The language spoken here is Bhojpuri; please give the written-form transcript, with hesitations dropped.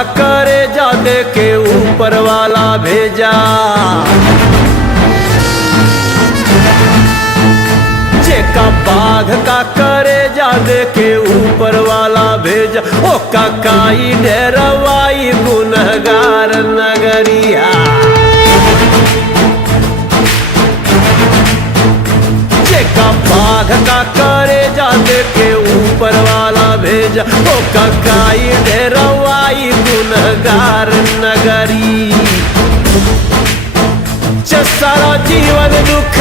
का करे जा दे के ऊपर वाला भेजा। जेका बाघ का करे जा दे के ऊपर वाला भेजा। ओ काई डेरवाई गुनहगार नगरिया। जेका बाघ का करे जा दे के ऊपर वाला भेजा। ओ काई डेरवाई गुनहगार नगरी। सारा जीवन दुख